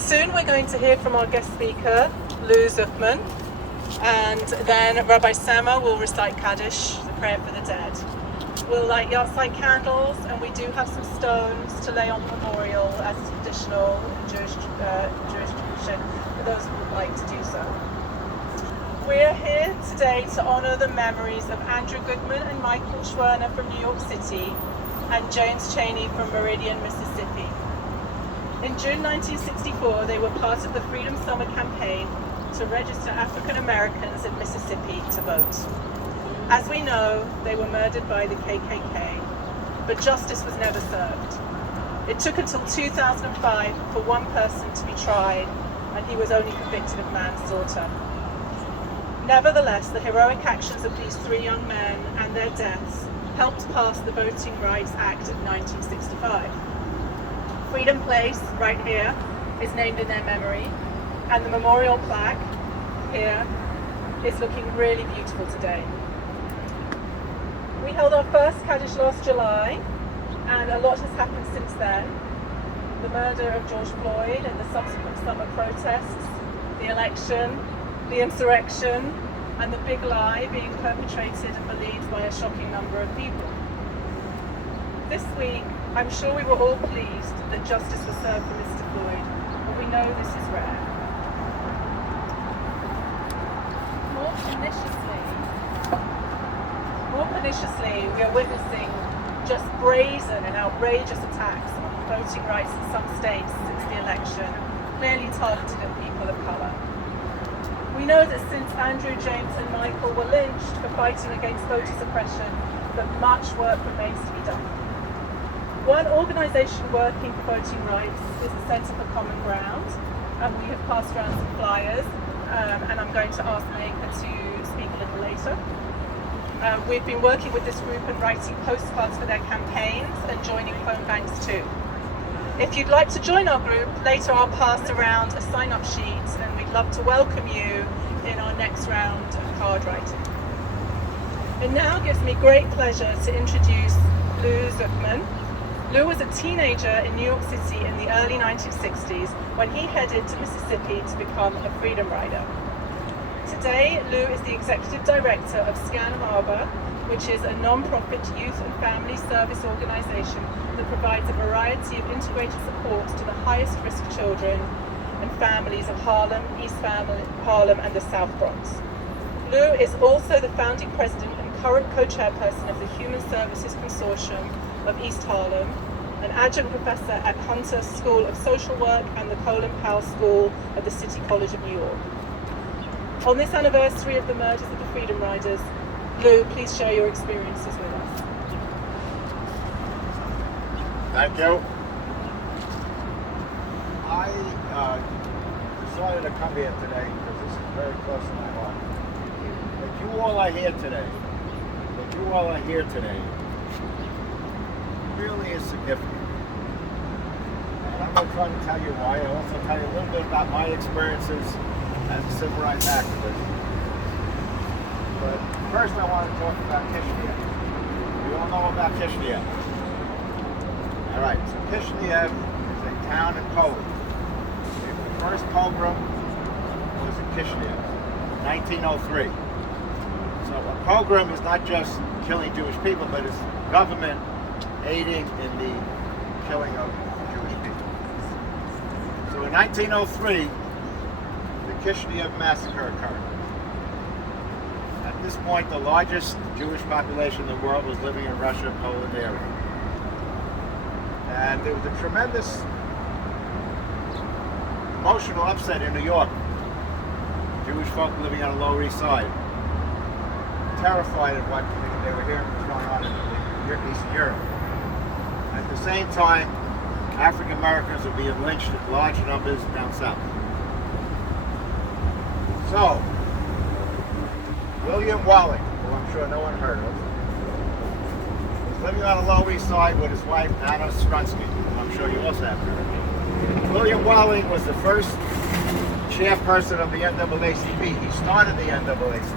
Soon we're going to hear from our guest speaker, Zuchman, and then Rabbi Sama will recite Kaddish, the prayer for the dead. We'll light yahrzeit candles, and we do have some stones to lay on the memorial as traditional Jewish tradition for those who would like to do so. We're here today to honour the memories of Andrew Goodman and Michael Schwerner from New York City and James Chaney from Meridian, Mississippi. In June 1964, they were part of the Freedom Summer campaign to register African Americans in Mississippi to vote. As we know, they were murdered by the KKK, but justice was never served. It took until 2005 for one person to be tried, and he was only convicted of manslaughter. Nevertheless, the heroic actions of these three young men and their deaths helped pass the Voting Rights Act of 1965. Freedom Place, right here, is named in their memory, and the memorial plaque here is looking really beautiful today. We held our first Kaddish last July, and a lot has happened since then. The murder of George Floyd and the subsequent summer protests, the election, the insurrection, and the big lie being perpetrated and believed by a shocking number of people. This week, I'm sure we were all pleased that justice was served for Mr. Floyd, but we know this is rare. More perniciously, we are witnessing just brazen and outrageous attacks on voting rights in some states since the election, clearly targeted at people of colour. We know that since Andrew, James and Michael were lynched for fighting against voter suppression, that much work remains to be done. One organisation working for voting rights is the Centre for Common Ground, and we have passed around some flyers, and I'm going to ask Maika to speak a little later. We've been working with this group and writing postcards for their campaigns and joining phone banks too. If you'd like to join our group, later I'll pass around a sign-up sheet, and we'd love to welcome you in our next round of card writing. It now gives me great pleasure to introduce Zuchman. Lou was a teenager in New York City in the early 1960s when he headed to Mississippi to become a freedom rider. Today, Lou is the executive director of Scan Harbor, which is a non-profit youth and family service organization that provides a variety of integrated supports to the highest risk children and families of Harlem, East Harlem, and the South Bronx. Lou is also the founding president and current co-chairperson of the Human Services Consortium of East Harlem, an adjunct professor at Hunter School of Social Work and the Colin Powell School at the City College of New York. On this anniversary of the murders of the Freedom Riders, Lou, please share your experiences with us. Thank you. I decided to come here today because this is very close to my heart. That you all are here today, really is significant. And I'm going to try to tell you why. I'll also tell you a little bit about my experiences as a civil rights activist. But first I want to talk about Kishinev. You all know about Kishinev. All right, so Kishinev is a town in Poland. The first pogrom was in Kishinev, 1903. So a pogrom is not just killing Jewish people, but it's government aiding in the killing of Jewish people. So in 1903, the Kishinev massacre occurred. At this point, the largest Jewish population in the world was living in Russia, Poland area. And there was a tremendous emotional upset in New York. Jewish folk living on the Lower East Side, terrified of what they were hearing was going on in Eastern Europe. At the same time, African Americans were being lynched in large numbers down south. So, William Walling, who I'm sure no one heard of, was living on the Lower East Side with his wife, Anna Strunsky, who I'm sure you also have heard of. William Walling was the first chairperson of the NAACP. He started the NAACP.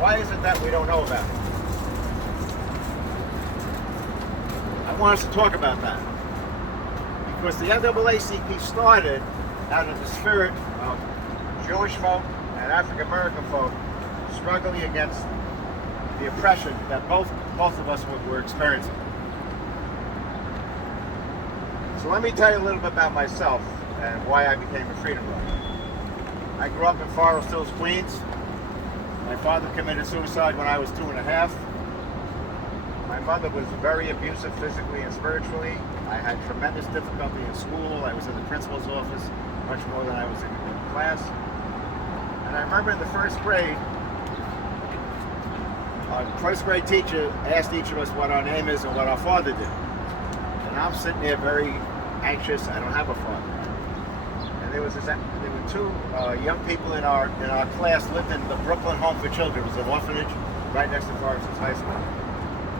Why is it that we don't know about it? I want us to talk about that. Because the NAACP started out of the spirit of Jewish folk and African American folk struggling against the oppression that both of us were experiencing. So let me tell you a little bit about myself and why I became a freedom rider. I grew up in Forest Hills, Queens. My father committed suicide when I was 2.5. My mother was very abusive physically and spiritually. I had tremendous difficulty in school. I was in the principal's office much more than I was in class. And I remember in the first grade, our first grade teacher asked each of us what our name is and what our father did. And I'm sitting there very anxious. I don't have a father. And there were two young people in our class lived in the Brooklyn Home for Children. It was an orphanage right next to Forest Hills High School.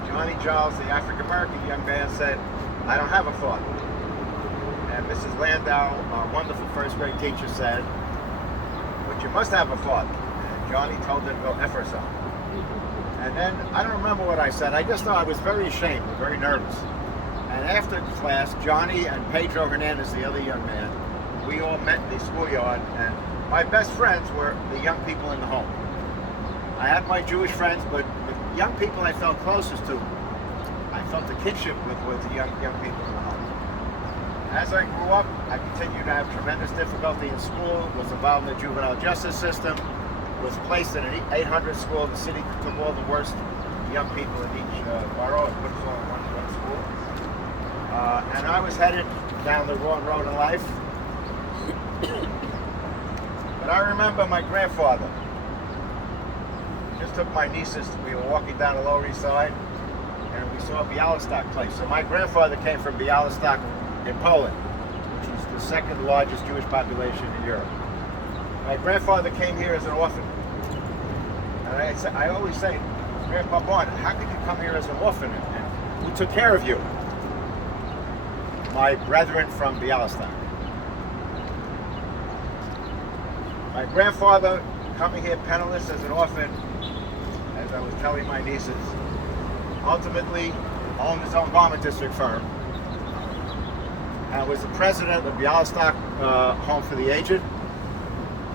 Johnny Giles, the African American young man, said, "I don't have a father." And Mrs. Landau, our wonderful first grade teacher, said, "But you must have a father." And Johnny told her to go F herself. And then, I don't remember what I said. I just know I was very ashamed, very nervous. And after class, Johnny and Pedro Hernandez, the other young man, we all met in the schoolyard, and my best friends were the young people in the home. I had my Jewish friends, but the young people I felt closest to, I felt a kinship with the young people in the home. As I grew up, I continued to have tremendous difficulty in school, was involved in the juvenile justice system, was placed in an 800 school. The city took all the worst young people in each borough and put us all in one school. And I was headed down the wrong road in life. But I remember my grandfather just took my nieces. We were walking down the Lower East Side, and we saw Białystok place. So my grandfather came from Białystok in Poland, which is the second largest Jewish population in Europe. My grandfather came here as an orphan. And I always say, "Grandpa Barn, how could you come here as an orphan? And who took care of you?" My brethren from Białystok. My grandfather coming here penniless as an orphan, as I was telling my nieces, ultimately owned his own garment district firm and was the president of the Białystok Home for the Aged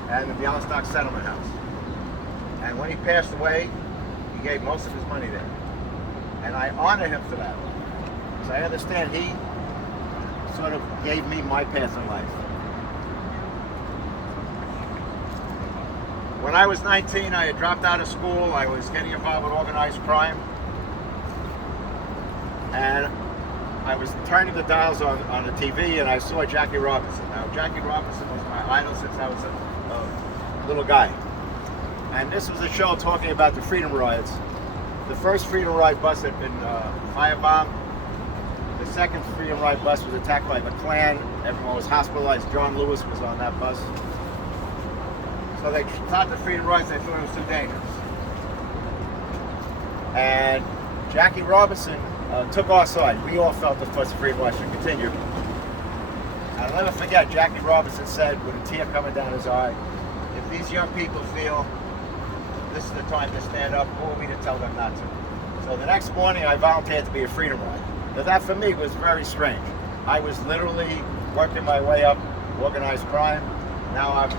and the Białystok Settlement House. And when he passed away, he gave most of his money there. And I honor him for that. Because I understand he sort of gave me my path in life. When I was 19, I had dropped out of school. I was getting involved with organized crime. And I was turning the dials on the TV, and I saw Jackie Robinson. Now, Jackie Robinson was my idol since I was a little guy. And this was a show talking about the Freedom Rides. The first Freedom Ride bus had been firebombed. The second Freedom Ride bus was attacked by the Klan. Everyone was hospitalized. John Lewis was on that bus. So they stopped the Freedom Rides. They thought it was too dangerous. And Jackie Robinson took our side. We all felt the first Freedom Ride should continue. And I'll never forget, Jackie Robinson said, with a tear coming down his eye, "If these young people feel this is the time to stand up, who are we to tell them not to?" So the next morning, I volunteered to be a Freedom Rider. But that for me was very strange. I was literally working my way up organized crime. Now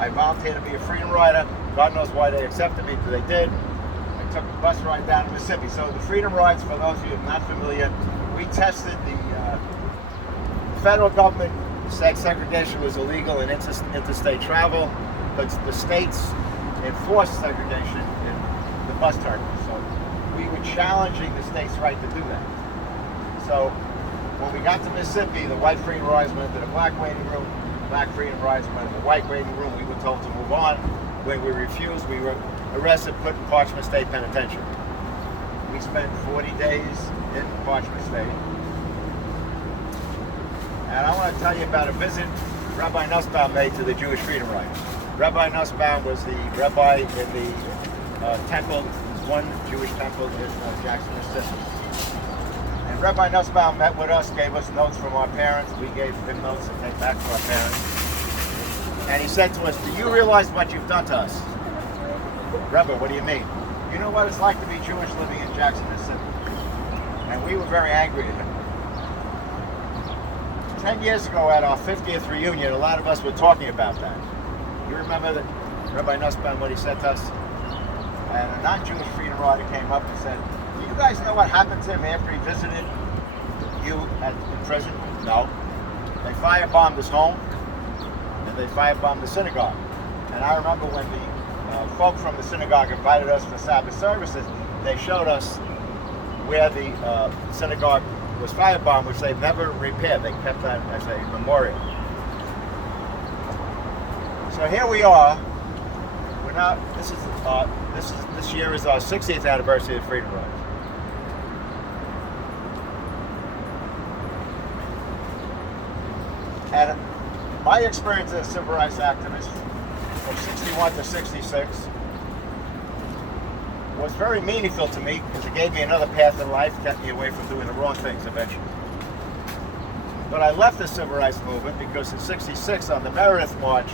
I volunteered to be a Freedom Rider. God knows why they accepted me, but they did. I took a bus ride down to Mississippi. So the Freedom Rides, for those of you who are not familiar, we tested the federal government said segregation was illegal in interstate travel, but the states enforced segregation in the bus terminals. So we were challenging the state's right to do that. So when we got to Mississippi, the white Freedom Riders went to the black waiting room, black Freedom Riders went to the white waiting room. We were told to move on. When we refused, we were arrested, put in Parchment State Penitentiary. We spent 40 days in Parchment State. And I want to tell you about a visit Rabbi Nussbaum made to the Jewish Freedom Riders. Rabbi Nussbaum was the rabbi in the temple, one Jewish temple in Jackson, Mississippi. And Rabbi Nussbaum met with us, gave us notes from our parents. We gave him notes to take back to our parents. And he said to us, "Do you realize what you've done to us?" "Rebbe, what do you mean?" "You know what it's like to be Jewish living in Jackson, Mississippi?" And we were very angry at him. 10 years ago at our 50th reunion, a lot of us were talking about that. You remember that Rabbi Nussbaum, what he said to us? And a non-Jewish freedom rider came up and said, do you guys know what happened to him after he visited you in prison? No. They firebombed his home, and they firebombed the synagogue. And I remember when the folk from the synagogue invited us for Sabbath services, they showed us where the synagogue was firebombed, which they never repaired. They kept that as a memorial. So here we are. We're now. This year is our 60th anniversary of Freedom Rise. And my experience as a civil rights activist from 61 to 66 was very meaningful to me because it gave me another path in life, kept me away from doing the wrong things eventually. But I left the civil rights movement because in 66 on the Meridian March,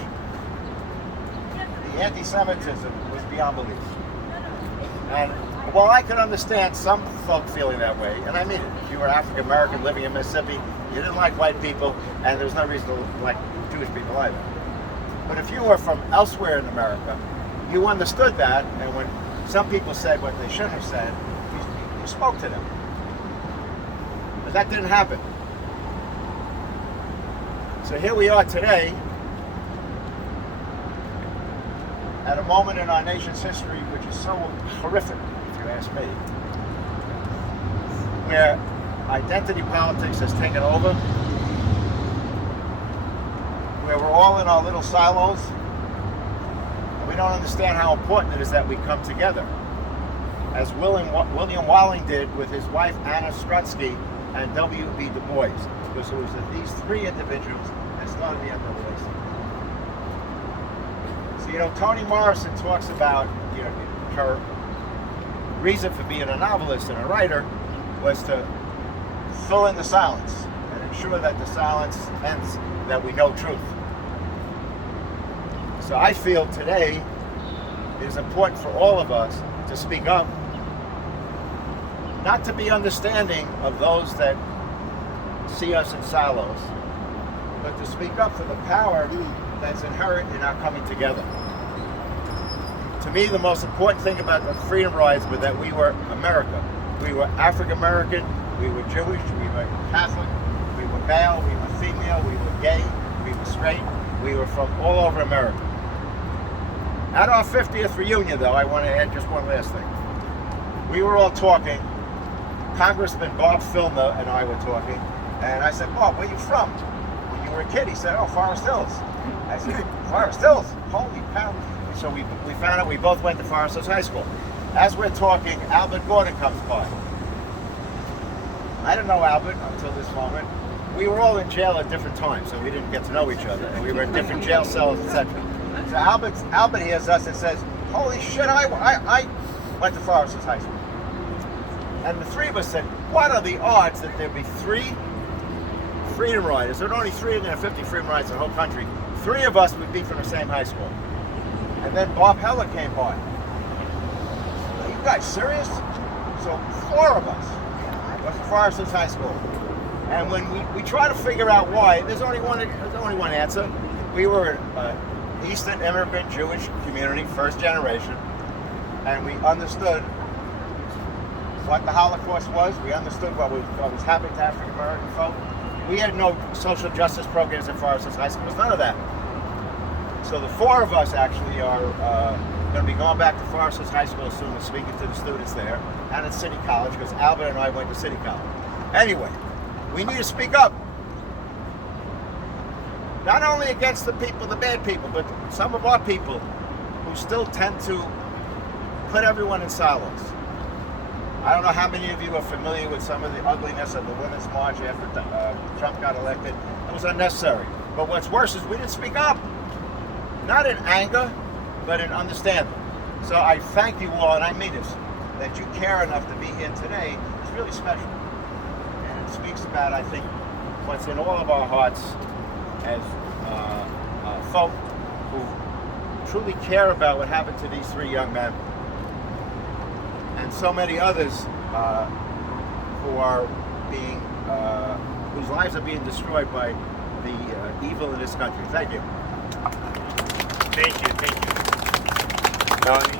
the anti-Semitism was beyond belief. And while I could understand some folk feeling that way, and I mean it, if you were African American living in Mississippi, you didn't like white people, and there was no reason to like Jewish people either. But if you were from elsewhere in America, you understood that, and when some people said what they shouldn't have said, you spoke to them. But that didn't happen. So here we are today, at a moment in our nation's history which is so horrific, if you ask me, where identity politics has taken over, where we're all in our little silos. We don't understand how important it is that we come together, as William Walling did with his wife Anna Strutsky and W.B. Du Bois, because it was these three individuals that started the NAACP. So, Toni Morrison talks about, her reason for being a novelist and a writer was to fill in the silence and ensure that the silence ends, that we know truth. So I feel today it is important for all of us to speak up, not to be understanding of those that see us in silos, but to speak up for the power that's inherent in our coming together. To me, the most important thing about the Freedom Rides was that we were America. We were African American, we were Jewish, we were Catholic, we were male, we were female, we were gay, we were straight, we were from all over America. At our 50th reunion, though, I want to add just one last thing. We were all talking. Congressman Bob Filner and I were talking, and I said, Bob, where are you from? When you were a kid, he said, oh, Forest Hills. I said, Forest Hills? Holy cow. So we found out we both went to Forest Hills High School. As we're talking, Albert Gordon comes by. I didn't know Albert until this moment. We were all in jail at different times, so we didn't get to know each other, and we were in different jail cells, etc. So Albert hears us and says, holy shit, I went to Forest Hills High School. And the three of us said, what are the odds that there be three freedom riders? There are only 350 freedom riders in the whole country. Three of us would be from the same high school. And then Bob Heller came by. Are you guys serious? So 4 of us went to Forest Hills High School. And when we try to figure out why, there's only one answer. We were an Eastern immigrant Jewish community, first generation, and we understood what the Holocaust was. We understood what was happening to African American folk. We had no social justice programs at Forest Hills High School. There was none of that. So the 4 of us actually are going to be going back to Forest Hills High School soon and speaking to the students there, and at City College, because Albert and I went to City College. Anyway, we need to speak up. Not only against the people, the bad people, but some of our people who still tend to put everyone in silos. I don't know how many of you are familiar with some of the ugliness of the Women's March after Trump got elected. It was unnecessary. But what's worse is we didn't speak up. Not in anger, but in understanding. So I thank you all, and I mean this, that you care enough to be here today. It's really special. And it speaks about, I think, what's in all of our hearts as folk who truly care about what happened to these 3 young men. And so many others who are being whose lives are being destroyed by the evil in this country. Thank you. Thank you. Melanie?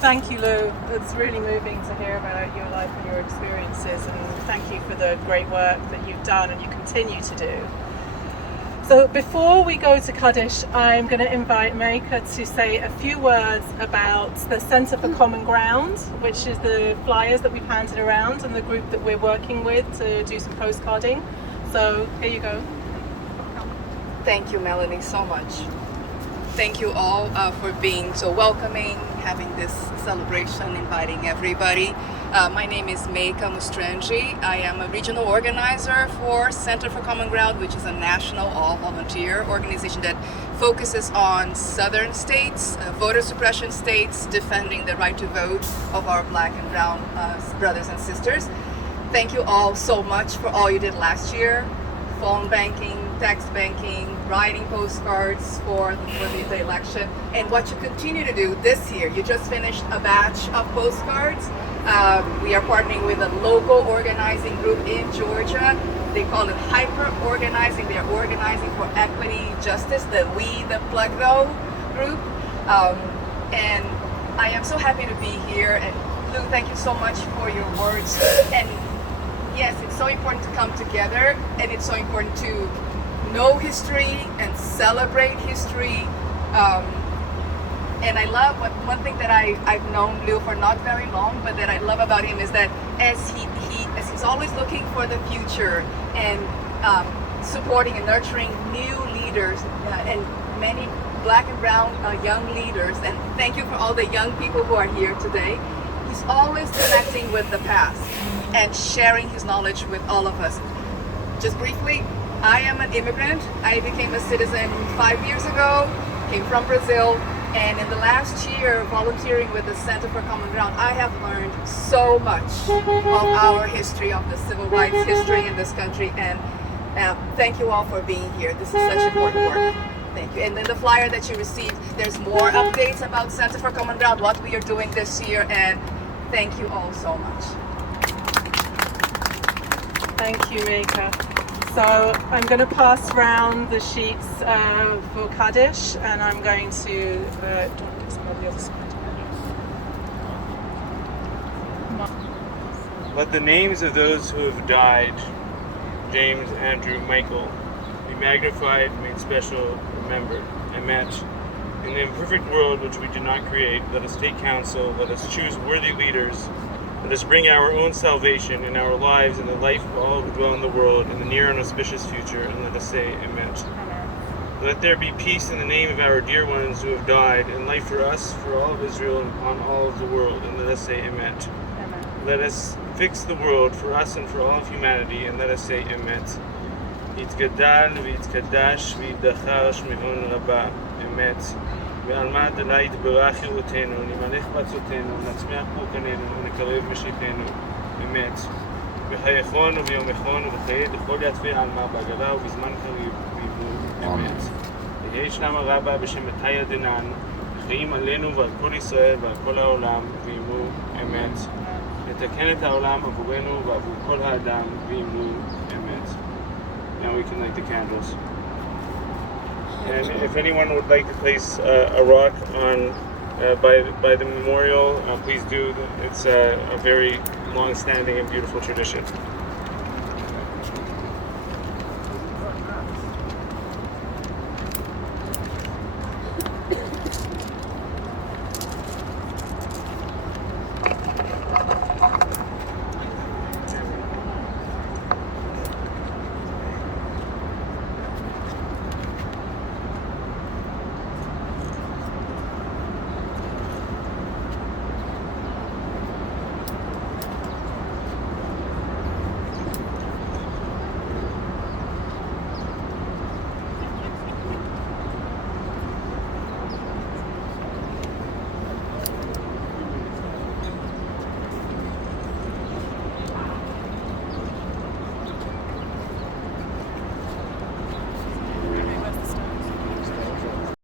Thank you, Lou. It's really moving to hear about your life and your experiences, and thank you for the great work that you've done and you continue to do. So before we go to Kaddish, I'm going to invite Marika to say a few words about the Centre for Common Ground, which is the flyers that we've handed around and the group that we're working with to do some postcarding. So here you go. Thank you, Melanie, so much. Thank you all for being so welcoming, having this celebration, inviting everybody. My name is Meika Mustrangi. I am a regional organizer for Center for Common Ground, which is a national all-volunteer organization that focuses on southern states, voter suppression states, defending the right to vote of our black and brown brothers and sisters. Thank you all so much for all you did last year. Phone banking, text banking, writing postcards for the election, and what you continue to do this year. You just finished a batch of postcards. We are partnering with a local organizing group in Georgia. They call it hyper organizing. They are organizing for equity, justice, the We the Plugno group. And I am so happy to be here. And Lou, thank you so much for your words. And yes, it's so important to come together, and it's so important to know history and celebrate history. And I love one thing that I've known Lou for not very long, but that I love about him is that as he's always looking for the future and supporting and nurturing new leaders and many black and brown young leaders. And thank you for all the young people who are here today. He's always connecting with the past and sharing his knowledge with all of us. Just briefly, I am an immigrant. I became a citizen 5 years ago, came from Brazil, and in the last year volunteering with the Center for Common Ground, I have learned so much of our history, of the civil rights history in this country, and thank you all for being here. This is such important work. Thank you. And then the flyer that you received, there's more updates about Center for Common Ground, what we are doing this year, and thank you all so much. Thank you, Marika. So I'm going to pass around the sheets for Kaddish, and I'm going to do you want to get some on the other side? Let the names of those who have died, James, Andrew, Michael, be magnified, made special, remembered, and matched. In the imperfect world which we did not create, let us take counsel, let us choose worthy leaders, let us bring our own salvation in our lives and the life of all who dwell in the world in the near and auspicious future, and let us say Amen. Let there be peace in the name of our dear ones who have died, and life for us, for all of Israel, and on all of the world, and let us say Amen. Let us fix the world for us and for all of humanity, and let us say Amen. Yitgadal v'yitkadash v'yiddachar shme'on rabba. Amen. ועלמד אלי יתברך חירותנו, נמלך ברצותנו, נצמיח פורקננו, ונקרב משיחנו, אמת. בחייכון וביומכון ובחיי לכל יתפי עלמה בעגלה ובזמן קריב, ויבנו אמת. ויהי שלם הרבה בשם מתי דנן, וחיים עלינו ועל כל ישראל ועל כל העולם, ויאמרו אמת. לתקן את העולם עבורנו ועבור כל האדם, ויאמרו אמת. Now we can light the candles. And if anyone would like to place a rock on by the memorial, please do. It's a very long-standing and beautiful tradition.